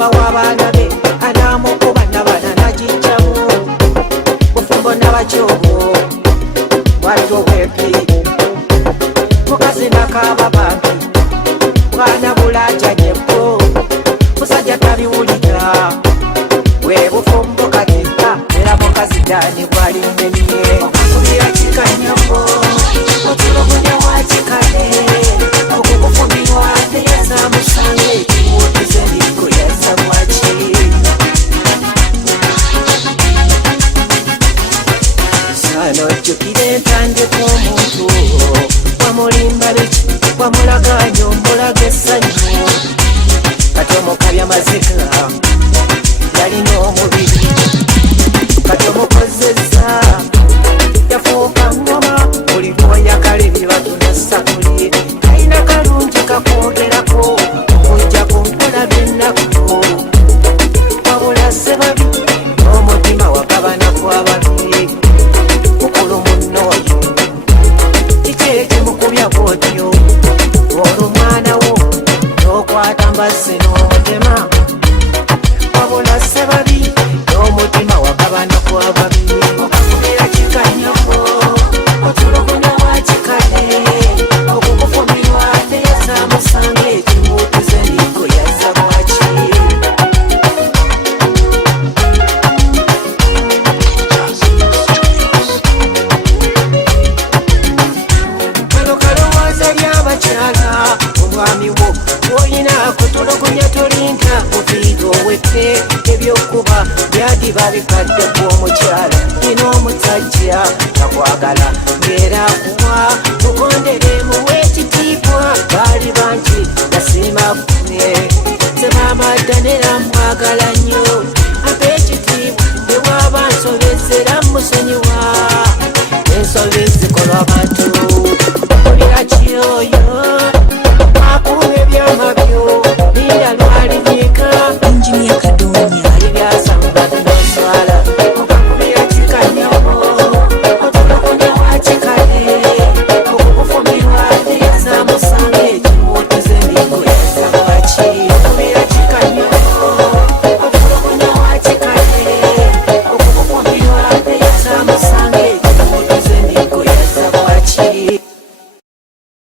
mama w'abaana be anaamukuba n'abaana n'agijjamu bufumbo n'abakyogo bwatyo bwempi mukazi nakaaba bambi mwana bulajanyeko musajja tabiwulira bwe bufumbo kagenda era mukazi dani bwali mmenye okukubira kikanyako otulugunya wakikale okukufumbirwa teyaza musange ekiwukize ndiko yaza bwaki sana ojjukire entandiko omuntu wamulimba biki wamulaganya omulaga essanyu kati omukabya mazika yalina omubiri kati omukozesa yafuuka ngoma buli lwoyagala ebibatuna sakuli alina kalungi kakwogerako okujja ku nkola by'ennaku wabula sebabi n'omutima wagabana gw'ababi mukulu munnooyo kiki ekimukubya bwotyo olumwana wo n'okwata mbazzi n'omutema wabula sebabi n'omutima wagabana gw'ababi okakubira kikanyako otulugunya wakikale okukufumbirwa teyaza musange ekibuukize ndiko yaza bwaki kano kalowooza ly'abakyala omwami wo olina kutulugunya tolinga mubiiro owette ebyokuba byadiba bikadde kw'omukyala ina omusajja nakwagala ng'era akuwa mukondere muwe ekitiibwa baali bangi nasiima fune sebaamaddanera mwagala nnyo ampe ekitiibwa ne bw'aba nsobezera musonyiwa